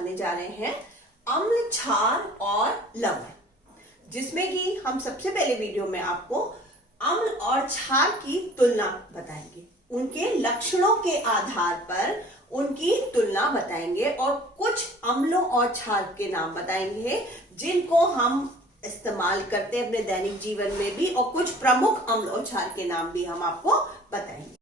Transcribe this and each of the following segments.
पढ़ाने जा रहे हैं अम्ल, क्षार और लवण, जिसमें कि हम सबसे पहले वीडियो में आपको अम्ल और क्षार की तुलना बताएंगे, उनके लक्षणों के आधार पर उनकी तुलना बताएंगे और कुछ अम्लों और क्षार के नाम बताएंगे जिनको हम इस्तेमाल करते हैं अपने दैनिक जीवन में भी, और कुछ प्रमुख अम्ल और क्षार के नाम भी हम आपको बताएंगे।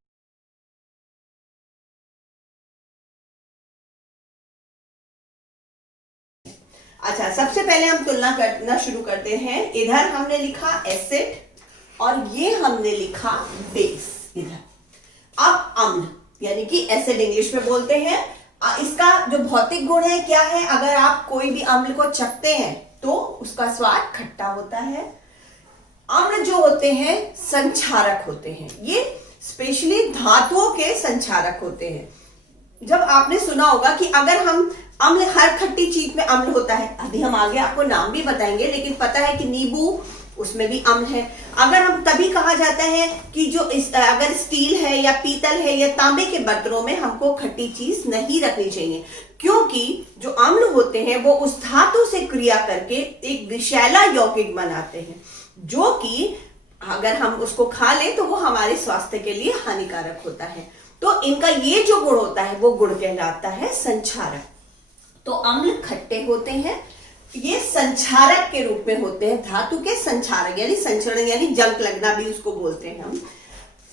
अच्छा, सबसे पहले हम तुलना करना शुरू करते हैं। इधर हमने लिखा एसिड और ये हमने लिखा बेस। इधर अब अम्ल यानी कि एसिड इंग्लिश में बोलते हैं। इसका जो भौतिक गुण है क्या है, अगर आप कोई भी अम्ल को चखते हैं तो उसका स्वाद खट्टा होता है। अम्ल जो होते हैं संक्षारक होते हैं, ये स्पेशली धातुओं के संक्षारक होते हैं। जब आपने सुना होगा कि अगर हम अम्ल, हर खट्टी चीज में अम्ल होता है, अभी हम आगे आपको नाम भी बताएंगे, लेकिन पता है कि नींबू उसमें भी अम्ल है। अगर हम तभी कहा जाता है कि जो अगर स्टील है या पीतल है या तांबे के बर्तनों में हमको खट्टी चीज नहीं रखनी चाहिए, क्योंकि जो अम्ल होते हैं वो उस धातु से क्रिया करके एक विषैला यौगिक बनाते हैं, जो कि अगर हम उसको खा लें तो वो हमारे स्वास्थ्य के लिए हानिकारक होता है। तो इनका ये जो गुण होता है वो गुण कहलाता है संक्षारक। तो अम्ल खट्टे होते हैं, ये संक्षारक के रूप में होते हैं, धातु के संक्षारक यानी संचरण यानी जंग लगना भी उसको बोलते हैं हम।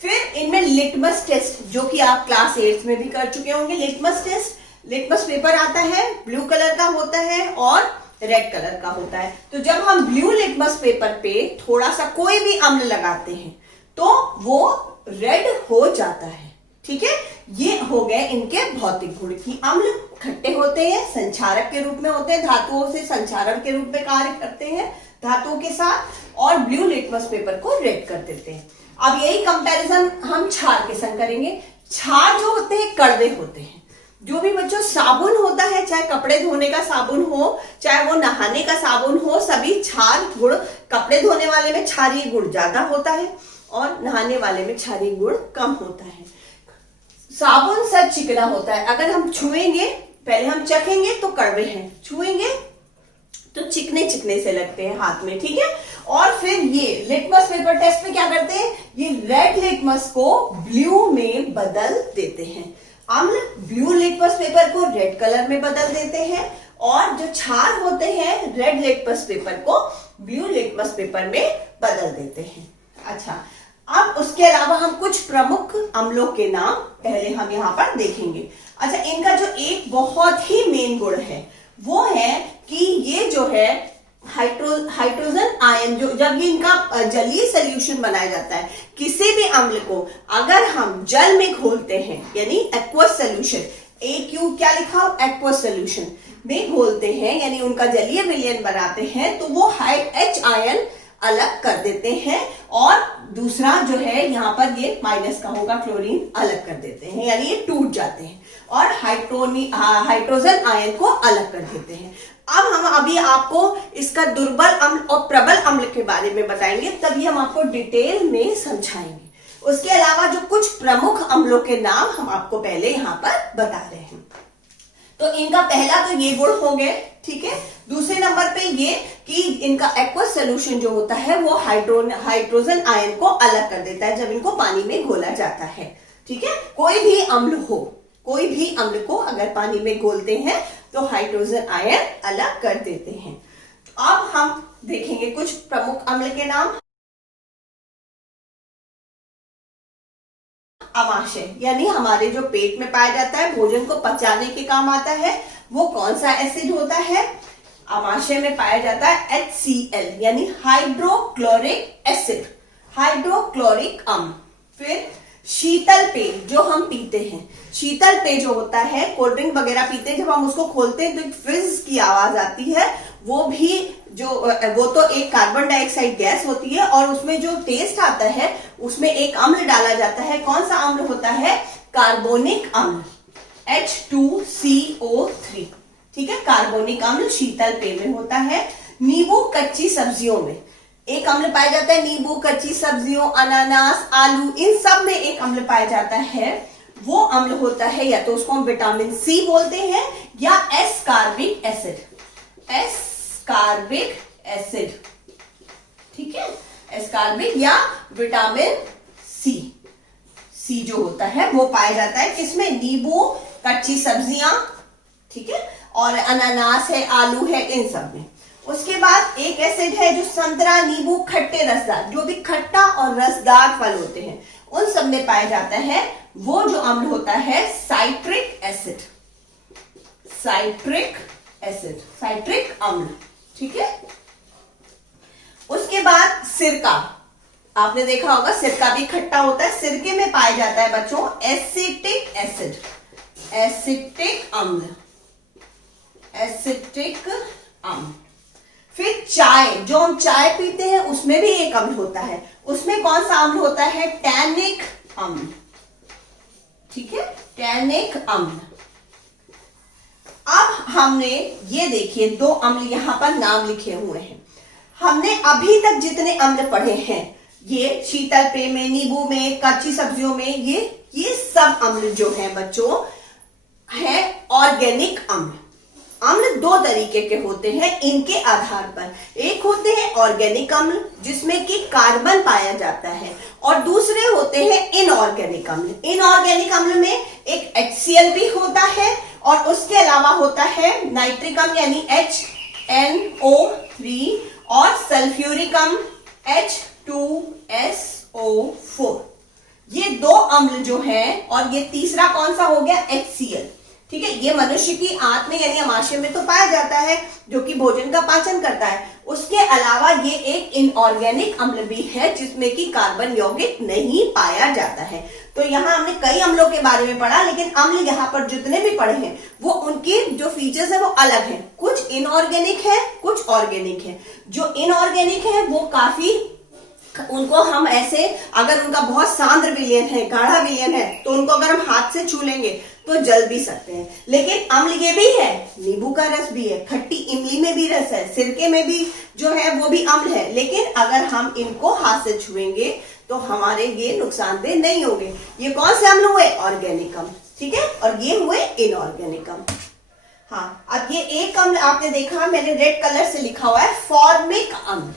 फिर इनमें लिटमस टेस्ट, जो कि आप क्लास 8 में भी कर चुके होंगे। लिटमस टेस्ट, लिटमस पेपर आता है, ब्लू कलर का होता है और रेड कलर का होता है। तो जब हम ब्लू लिटमस पेपर पे थोड़ा सा कोई भी अम्ल लगाते हैं तो वो रेड हो जाता है। ठीक है, ये हो गए इनके भौतिक गुण की। अम्ल खट्टे होते हैं, संक्षारक के रूप में होते हैं, धातुओं से संक्षारण के रूप में कार्य करते हैं धातुओं के साथ, और ब्लू लिटमस पेपर को रेड कर देते हैं। अब यही कंपैरिजन हम क्षार के संग करेंगे। क्षार जो होते हैं कड़वे होते हैं। जो भी बच्चों साबुन होता है, चाहे कपड़े धोने का साबुन हो चाहे वो नहाने का साबुन हो, सभी क्षार गुण, कपड़े धोने वाले में क्षारीय गुण ज्यादा होता है और नहाने वाले में क्षारीय गुण कम होता है। साबुन सच चिकना होता है, अगर हम छुएंगे, पहले हम चखेंगे तो कड़वे हैं, छुएंगे तो चिकने चिकने से लगते हैं हाथ में। ठीक है, और फिर ये लिटमस पेपर टेस्ट में क्या करते हैं, ये रेड लिटमस को ब्लू में बदल देते हैं। अम्ल ब्लू लिटमस पेपर को रेड कलर में बदल देते हैं और जो क्षार होते हैं रेड लिटमस पेपर को ब्लू लिटमस पेपर में बदल देते हैं। अच्छा, अब उसके अलावा हम कुछ प्रमुख अम्लों के नाम पहले हम यहाँ पर देखेंगे। अच्छा, इनका जो एक बहुत ही मेन गुण है वो है कि ये जो है हाइड्रोजन आयन, जो जब ये इनका जलीय सॉल्यूशन बनाया जाता है, किसी भी अम्ल को अगर हम जल में घोलते हैं यानी एक्वस सॉल्यूशन, AQ क्या लिखा, एक्वस सॉल्यूशन में घोलते हैं यानी उनका जलीय विलयन बनाते हैं, तो वो H आयन अलग कर देते हैं और दूसरा जो है यहाँ पर ये माइनस का होगा, क्लोरीन अलग कर देते हैं, यानी ये टूट जाते हैं और हाइड्रोजन आयन को अलग कर देते हैं। अब हम अभी आपको इसका दुर्बल अम्ल और प्रबल अम्ल के बारे में बताएंगे, तभी हम आपको डिटेल में समझाएंगे। उसके अलावा जो कुछ प्रमुख अम्लों के नाम हम आपको पहले यहाँ पर बता रहे हैं। तो इनका पहला तो ये गुण हो गए, ठीक है। दूसरे नंबर पे ये कि इनका एक्वस सॉल्यूशन जो होता है वो हाइड्रोजन आयन को अलग कर देता है जब इनको पानी में घोला जाता है। ठीक है, कोई भी अम्ल हो, कोई भी अम्ल को अगर पानी में घोलते हैं तो हाइड्रोजन आयन अलग कर देते हैं। अब हम देखेंगे कुछ प्रमुख अम्ल के नाम। अमाशय यानी हमारे जो पेट में पाया जाता है, भोजन को पचाने के काम आता है, वो कौन सा एसिड होता है, अमाशय में पाया जाता है HCl यानी हाइड्रोक्लोरिक एसिड, हाइड्रोक्लोरिक अम्ल। फिर शीतल पेय जो हम पीते हैं, शीतल पेय जो होता है, कोल्ड ड्रिंक वगैरह पीते हैं, जब हम उसको खोलते हैं तो एक फिज की आवाज आती है, वो तो एक कार्बन डाइऑक्साइड गैस होती है और उसमें जो टेस्ट आता है उसमें एक अम्ल डाला जाता है। कौन सा अम्ल होता है, कार्बोनिक अम्ल, H2CO3। ठीक है, कार्बोनिक अम्ल शीतल पेय में होता है। नींबू, कच्ची सब्जियों में एक अम्ल पाया जाता है, नींबू, कच्ची सब्जियों, अनानास, आलू, इन सब में एक अम्ल पाया जाता है। वो अम्ल होता है या तो उसको हम विटामिन C बोलते हैं या S ascorbic acid, ascorbic acid, ठीक है, एस्कार्बिक या विटामिन सी, सी जो होता है वो पाया जाता है किसमें, नींबू, कच्ची सब्जियां, ठीक है, और अनानास है, आलू है, इन सब में। उसके बाद एक एसिड है जो संतरा, नींबू, खट्टे रसदार, जो भी खट्टा और रसदार फल होते हैं उन सब में पाया जाता है, वो जो अम्ल होता है citric acid, citric acid, citric अम्ल, ठीक है। उसके बाद सिरका, आपने देखा होगा सिरका भी खट्टा होता है, सिरके में पाया जाता है बच्चों एसिटिक एसिड, एसिटिक अम्ल, एसिटिक अम्ल। फिर चाय, जो हम चाय पीते हैं उसमें भी एक अम्ल होता है, उसमें कौन सा अम्ल होता है, टैनिक अम्ल, ठीक है, टैनिक अम्ल। अब हमने ये देखिए दो अम्ल यहां पर नाम लिखे हुए हैं, हमने अभी तक जितने अम्ल पढ़े हैं, ये शीतल पेय में, नींबू में, कच्ची सब्जियों में, ये सब अम्ल जो है बच्चों है ऑर्गेनिक अम्ल। अम्ल दो तरीके के होते हैं इनके आधार पर, एक होते हैं ऑर्गेनिक अम्ल जिसमें कि कार्बन पाया जाता है, और दूसरे होते हैं इनऑर्गेनिक अम्ल। इनऑर्गेनिक अम्ल में एक HCl भी होता है और उसके अलावा होता है नाइट्रिक अम्ल यानी HNO3 और सल्फ्यूरिक अम्ल H2SO4। ये दो अम्ल जो है, और ये तीसरा कौन सा हो गया, HCl, ठीक है। ये मनुष्य की आंत में यानी आमाशय में तो पाया जाता है जो कि भोजन का पाचन करता है। उसके अलावा ये एक इनऑर्गेनिक अम्ल भी है जिसमें कि कार्बन यौगिक नहीं पाया जाता है। तो यहाँ हमने कई अम्लों के बारे में पढ़ा, लेकिन अम्ल यहाँ पर जितने भी पढ़े हैं वो उनके जो फीचर्स है वो अलग हैं, कुछ इनऑर्गेनिक है, कुछ ऑर्गेनिक है। जो इनऑर्गेनिक है वो काफी, उनको हम ऐसे, अगर उनका बहुत सांद्र विलयन है, गाढ़ा विलयन है, तो उनको अगर हम हाथ से छू लेंगे तो जल भी सकते हैं। लेकिन अम्ल ये भी है, नींबू का रस भी है, खट्टी इमली में भी रस है, सिरके में भी जो है वो भी अम्ल है, लेकिन अगर हम इनको हाथ से छुएंगे तो हमारे ये नुकसानदेह नहीं होंगे। ये कौन से अम्ल हुए, ऑर्गेनिक अम्ल, ठीक है, और ये हुए इनऑर्गेनिक अम्ल। हाँ, अब ये एक अम्ल आपने देखा मैंने रेड कलर से लिखा हुआ है फॉर्मिक अम्ल।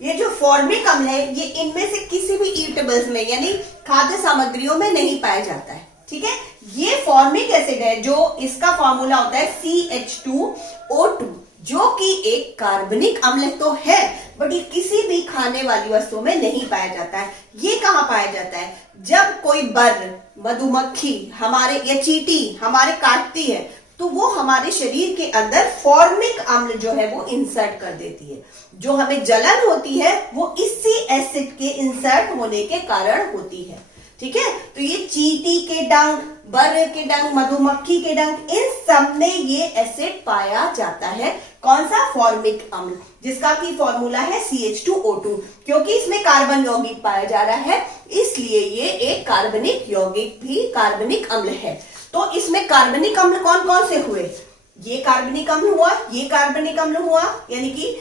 ये जो फॉर्मिक अम्ल है ये इनमें से किसी भी ईटेबल्स में यानी खाद्य सामग्रियों में नहीं पाया जाता है, ठीक है। ये फॉर्मिक एसिड है, जो इसका फॉर्मूला होता है CH2O2, जो कि एक कार्बनिक अम्ल तो है, बट ये किसी भी खाने वाली वस्तु में नहीं पाया जाता है। ये कहाँ पाया जाता है, जब कोई बर, मधुमक्खी हमारे या चींटी हमारे काटती है तो वो हमारे शरीर के अंदर फॉर्मिक अम्ल जो है वो इंसर्ट कर देती है। जो हमें जलन होती है वो इसी एसिड के इंसर्ट होने के कारण होती है, ठीक है। तो ये चींटी के डंक, बर के डंक, मधुमक्खी के डंक, इन सब में ये एसिड पाया जाता है। कौन सा, फॉर्मिक अम्ल, जिसका की फॉर्मूला है CH2O2। क्योंकि इसमें कार्बन यौगिक पाया जा रहा है इसलिए ये एक कार्बनिक यौगिक भी कार्बनिक अम्ल है। तो इसमें कार्बनिक अम्ल कौन कौन से हुए, ये कार्बनिक अम्ल हुआ, ये कार्बनिक अम्ल हुआ, यानी कि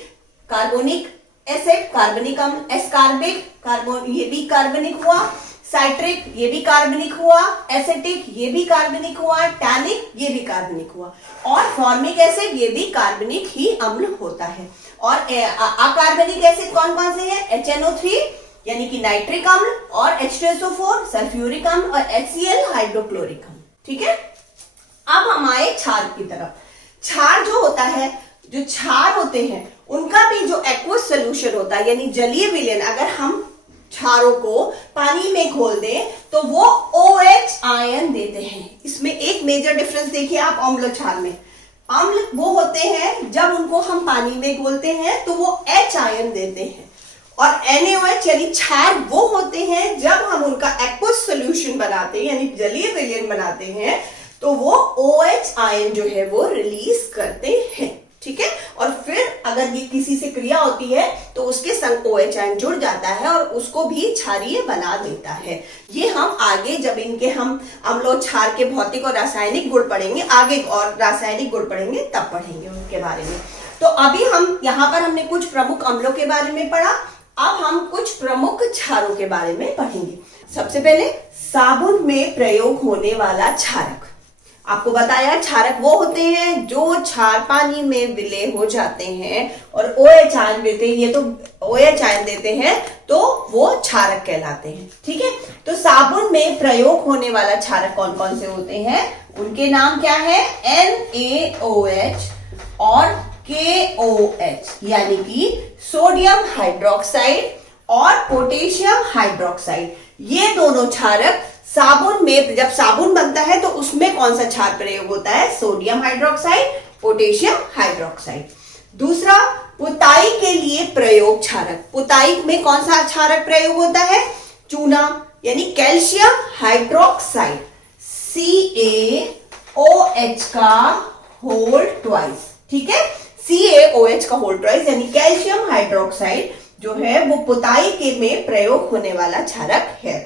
कार्बोनिक एसिड कार्बनिक अम्ल, एस्कार्बिक कार्बन ये भी कार्बनिक हुआ, साइट्रिक ये भी कार्बनिक हुआ, एसिटिक ये भी कार्बनिक हुआ, टैनिक ये भी कार्बनिक हुआ, और फॉर्मिक एसिड ये भी कार्बनिक ही अम्ल होता है। और अकार्बनिक एसिड कौन कौन से है, HNO3 यानी कि नाइट्रिक अम्ल, और H2SO4 सल्फ्यूरिक अम्ल, और HCl हाइड्रोक्लोरिक अम्ल, ठीक है। अब हम आए क्षार की तरफ। क्षार जो होता है, जो क्षार होते हैं उनका भी जो एक्वस सोल्यूशन होता है यानी जलीय विलयन, अगर हम क्षारों को पानी में घोल दें तो वो OH आयन देते हैं। इसमें एक मेजर डिफरेंस देखिए आप अम्ल क्षार में, अम्ल वो होते हैं जब उनको हम पानी में घोलते हैं तो वो H आयन देते हैं, और NaOH यानी क्षार वो होते हैं जब हम उनका एक्वस सोल्यूशन बनाते हैं यानी जलीय विलयन बनाते हैं तो वो OH आयन जो है वो रिलीज करते हैं, ठीक है। और फिर अगर ये किसी से क्रिया होती है तो उसके संग OH आयन जुड़ जाता है और उसको भी क्षारीय बना देता है। ये हम आगे जब इनके हम अम्लों क्षार के भौतिक और रासायनिक गुण पढ़ेंगे, आगे और रासायनिक गुण पढ़ेंगे तब पढ़ेंगे उनके बारे में। तो अभी हम यहाँ पर हमने कुछ प्रमुख अम्लों के बारे में पढ़ा, अब हम कुछ प्रमुख क्षारों के बारे में पढ़ेंगे। सबसे पहले साबुन में प्रयोग होने वाला क्षारक। आपको बताया क्षारक वो होते हैं जो क्षार पानी में विलय हो जाते हैं और OH आयन देते हैं, ये तो OH आयन देते हैं तो वो क्षारक कहलाते हैं। ठीक है, तो साबुन में प्रयोग होने वाला क्षारक कौन कौन से होते हैं, उनके नाम क्या है, NaOH और KOH, यानी कि सोडियम हाइड्रोक्साइड और पोटेशियम हाइड्रोक्साइड। ये दोनों क्षारक साबुन में, जब साबुन बनता है तो उसमें कौन सा क्षार प्रयोग होता है, सोडियम हाइड्रोक्साइड, पोटेशियम हाइड्रोक्साइड। दूसरा, पुताई के लिए प्रयोग क्षारक, पुताई में कौन सा क्षारक प्रयोग होता है, चूना, यानी कैल्शियम हाइड्रोक्साइड, CaOH का होल ट्वाइस। ठीक है, CaOH का होल ट्वाइस यानी कैल्शियम हाइड्रोक्साइड जो है वो पुताई के में प्रयोग होने वाला क्षारक है।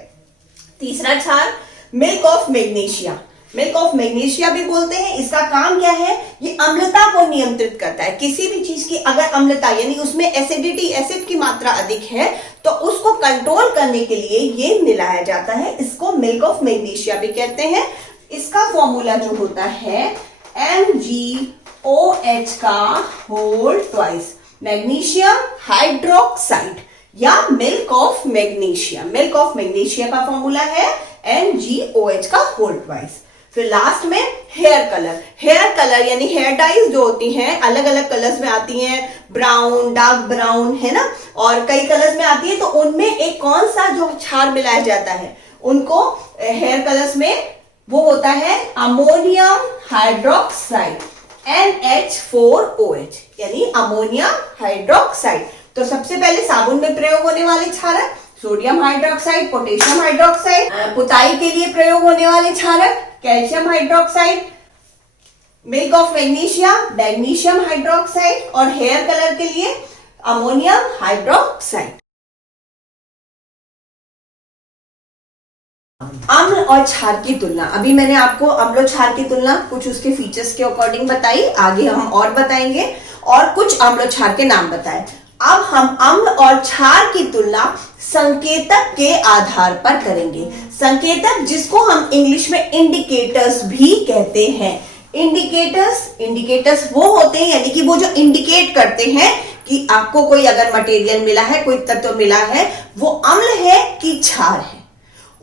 तीसरा क्षार milk of magnesia, milk of magnesia भी बोलते हैं। इसका काम क्या है, ये अम्लता को नियंत्रित करता है। किसी भी चीज की अगर अम्लता यानी उसमें एसिडिटी, एसिड की मात्रा अधिक है तो उसको कंट्रोल करने के लिए ये मिलाया जाता है। इसको मिल्क ऑफ मैग्नीशिया भी कहते हैं। इसका फॉर्मूला जो होता है MgOH का होल ट्वाइस, मैग्नीशियम हाइड्रोक्साइड या milk of magnesia. Milk of magnesia का फॉर्मूला है MgOH का होल ट्वाइस। फिर लास्ट में हेयर कलर, हेयर कलर यानी हेयर डाइज जो होती हैं, अलग अलग कलर्स में आती हैं, ब्राउन, डार्क ब्राउन, है ना, और कई कलर्स में आती है। तो उनमें एक कौन सा जो क्षार मिलाया जाता है उनको हेयर कलर्स में, वो होता है अमोनियम हाइड्रोक्साइड, NH4OH, यानी अमोनियम हाइड्रोक्साइड। तो सबसे पहले साबुन में प्रयोग होने वाले क्षारक सोडियम हाइड्रोक्साइड, पोटेशियम हाइड्रोक्साइड। पुताई के लिए प्रयोग होने वाले क्षारक calcium hydroxide, milk of magnesia, magnesium hydroxide, और हेयर कलर के लिए अमोनियम हाइड्रोक्साइड। अम्ल और क्षार की तुलना, अभी मैंने आपको अम्ल और क्षार की तुलना कुछ उसके फीचर्स के अकॉर्डिंग बताई, आगे हम और बताएंगे और कुछ अम्ल और क्षार के नाम बताए। अब हम अम्ल और क्षार की तुलना संकेतक के आधार पर करेंगे। संकेतक जिसको हम इंग्लिश में इंडिकेटर्स भी कहते हैं। इंडिकेटर्स वो होते हैं यानी कि वो जो इंडिकेट करते हैं कि आपको कोई अगर मटेरियल मिला है, कोई तत्व मिला है, वो अम्ल है कि क्षार है।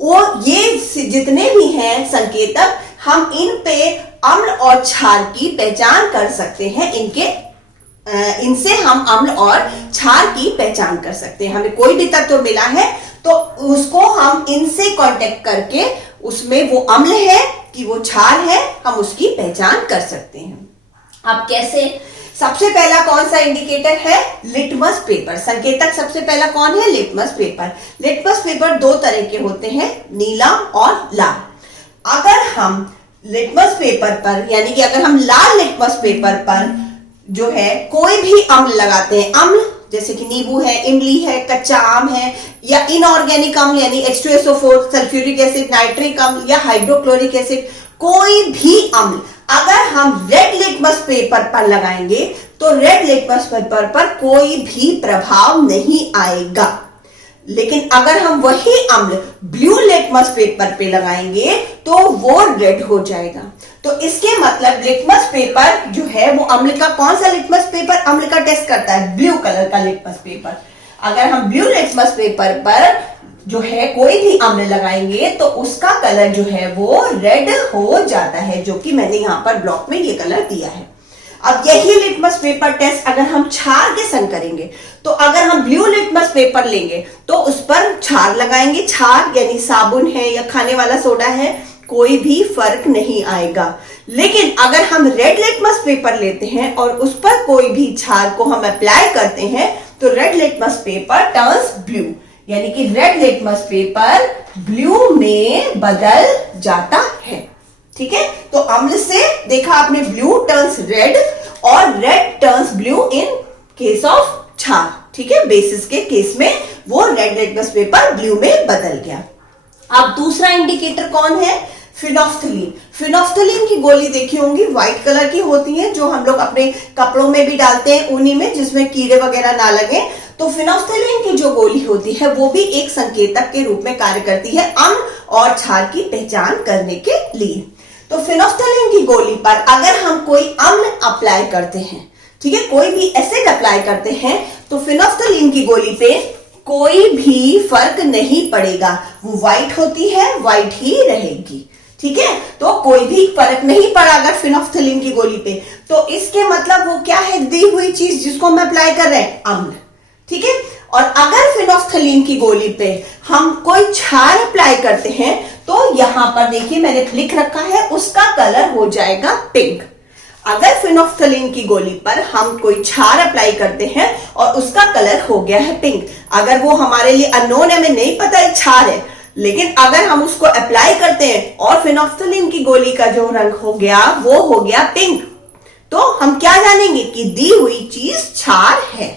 वो ये जितने भी हैं संकेतक, हम इन पे अम्ल और क्षार की पहचान कर सकते हैं। इनसे हम अम्ल और क्षार की पहचान कर सकते हैं। हमें कोई भी तत्व मिला है तो उसको हम इनसे कांटेक्ट करके उसमें वो अम्ल है कि वो क्षार है, हम उसकी पहचान कर सकते हैं। अब कैसे, सबसे पहला कौन सा इंडिकेटर है, लिटमस पेपर। संकेतक सबसे पहला कौन है, लिटमस पेपर। लिटमस पेपर दो तरह के होते हैं, नीला और लाल। अगर हम लिटमस पेपर पर यानी कि अगर हम लाल लिटमस पेपर पर जो है कोई भी अम्ल लगाते हैं, अम्ल जैसे कि नींबू है, इमली है, कच्चा आम है, या इनऑर्गेनिक अम्ल यानी H2SO4, सल्फ्यूरिक एसिड, नाइट्रिक अम्ल या हाइड्रोक्लोरिक एसिड, कोई भी अम्ल अगर हम रेड लिटमस पेपर पर लगाएंगे तो रेड लिटमस पेपर पर कोई भी प्रभाव नहीं आएगा। लेकिन अगर हम वही अम्ल ब्लू लिटमस पेपर पे लगाएंगे तो वो रेड हो जाएगा। तो इसके मतलब लिटमस पेपर जो है वो अम्ल का, कौन सा लिटमस पेपर अम्ल का टेस्ट करता है, ब्लू कलर का लिटमस पेपर। अगर हम ब्लू लिटमस पेपर पर जो है कोई भी अम्ल लगाएंगे तो उसका कलर जो है वो रेड हो जाता है, जो कि मैंने यहां पर ब्लॉक में ये कलर दिया है। अब यही लिटमस पेपर टेस्ट अगर हम क्षार के संग करेंगे, तो अगर हम ब्लू लिटमस पेपर लेंगे तो उस पर क्षार लगाएंगे, क्षार यानी साबुन है या खाने वाला सोडा है, कोई भी फर्क नहीं आएगा। लेकिन अगर हम रेड लिटमस पेपर लेते हैं और उस पर कोई भी क्षार को हम अप्लाई करते हैं तो red litmus paper turns blue, यानी कि रेड लिटमस पेपर ब्लू में बदल जाता है। ठीक है, तो अम्ल से देखा आपने ब्लू टर्न्स रेड और red turns blue in case of क्षार। ठीक है, बेसिस के केस में वो रेड लिटमस पेपर ब्लू में बदल गया। अब दूसरा इंडिकेटर कौन है, फिनोफ्थलीन। फिनोफ्थलीन की गोली देखी होंगी, व्हाइट कलर की होती है, जो हम लोग अपने कपड़ों में भी डालते हैं, ऊनी में, जिसमें कीड़े वगैरह ना लगे। तो फिनोफ्थलीन की जो गोली होती है वो भी एक संकेतक के रूप में कार्य करती है अम्ल और क्षार की पहचान करने के लिए। तो फिनोफ्थलीन की गोली पर अगर हम कोई अम्ल अप्लाई करते हैं, ठीक है, कोई भी एसिड अप्लाई करते हैं, तो फिनोफ्थलीन की गोली पे कोई भी फर्क नहीं पड़ेगा, वो व्हाइट होती है, व्हाइट ही रहेगी, ठीक है। तो कोई भी फर्क नहीं पड़ा अगर फिनोफ्थलीन की गोली पे, तो इसके मतलब वो क्या है, दी हुई चीज जिसको हम अप्लाई कर रहे हैं, अम्ल, ठीक है। और अगर फिनोफ्थलीन की गोली पे हम कोई क्षार अप्लाई करते हैं, तो यहां पर देखिए मैंने लिख रखा है, उसका कलर हो जाएगा पिंक। अगर फिनोफ्थलीन की गोली पर हम कोई क्षार अप्लाई करते हैं और उसका कलर हो गया है पिंक, अगर वो हमारे लिए अननोन है, हमें नहीं पता है क्षार है, लेकिन अगर हम उसको अप्लाई करते हैं और फिनोफ्थलीन की गोली का जो रंग हो गया वो हो गया पिंक, तो हम क्या जानेंगे कि दी हुई चीज क्षार है,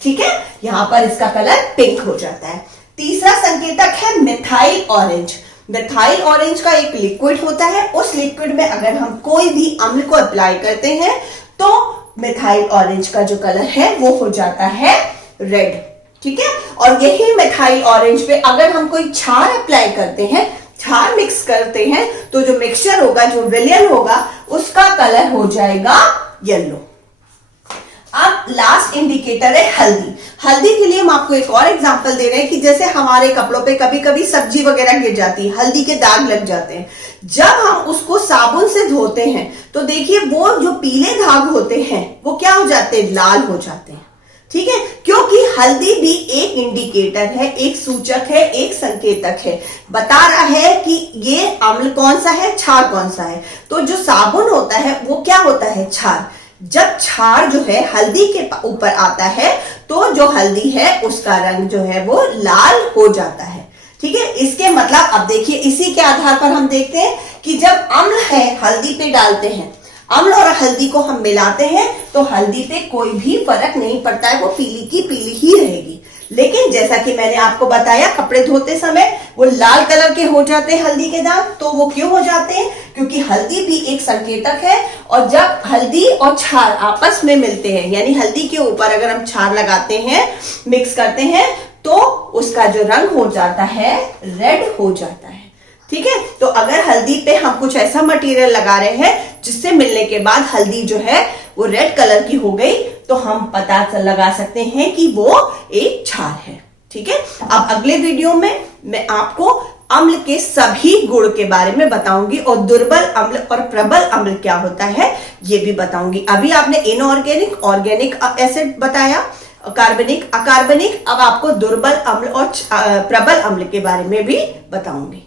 ठीक है। यहां पर इसका कलर पिंक हो जाता है। तीसरा संकेतक है मिथाइल ऑरेंज। मिथाइल ऑरेंज का एक लिक्विड होता है, उस लिक्विड में अगर हम कोई भी अम्ल को अप्लाई करते हैं तो मिथाइल ऑरेंज का जो कलर है वो हो जाता है रेड, ठीक है। और यही मिथाइल ऑरेंज पे अगर हम कोई क्षार अप्लाई करते हैं, क्षार मिक्स करते हैं, तो जो मिक्सचर होगा, जो विलयन होगा, उसका कलर हो जाएगा येलो। अब लास्ट इंडिकेटर है हल्दी। हल्दी के लिए हम आपको एक और एग्जांपल दे रहे हैं कि जैसे हमारे कपड़ों पे कभी कभी सब्जी वगैरह गिर जाती है, हल्दी के दाग लग जाते हैं, जब हम उसको साबुन से धोते हैं तो देखिए वो जो पीले दाग होते हैं वो क्या हो जाते हैं, लाल हो जाते हैं, ठीक है। क्योंकि हल्दी भी एक इंडिकेटर है, एक सूचक है, एक संकेतक है, बता रहा है कि ये अम्ल कौन सा है, क्षार कौन सा है। तो जो साबुन होता है वो क्या होता है, क्षार। जब क्षार जो है हल्दी के ऊपर आता है तो जो हल्दी है उसका रंग जो है वो लाल हो जाता है, ठीक है। इसके मतलब अब देखिए इसी के आधार पर हम देखते हैं कि जब अम्ल है हल्दी पे डालते हैं, अम्ल और हल्दी को हम मिलाते हैं तो हल्दी पे कोई भी फर्क नहीं पड़ता है, वो पीली की पीली ही रहेगी। लेकिन जैसा कि मैंने आपको बताया, कपड़े धोते समय वो लाल कलर के हो जाते हैं हल्दी के दाग। तो वो क्यों हो जाते हैं, क्योंकि हल्दी भी एक संकेतक है, और जब हल्दी और क्षार आपस में मिलते हैं, यानी हल्दी के ऊपर अगर हम क्षार लगाते हैं, मिक्स करते हैं, तो उसका जो रंग हो जाता है रेड हो जाता है, ठीक है। तो अगर हल्दी पे हम कुछ ऐसा मटेरियल लगा रहे हैं जिससे मिलने के बाद हल्दी जो है वो रेड कलर की हो गई, तो हम पता लगा सकते हैं कि वो एक क्षार है, ठीक है। अब अगले वीडियो में मैं आपको अम्ल के सभी गुण के बारे में बताऊंगी और दुर्बल अम्ल और प्रबल अम्ल क्या होता है ये भी बताऊंगी। अभी आपने इनऑर्गेनिक, ऑर्गेनिक एसिड बताया, कार्बनिक, अकार्बनिक, अब आपको दुर्बल अम्ल और प्रबल अम्ल के बारे में भी बताऊंगी।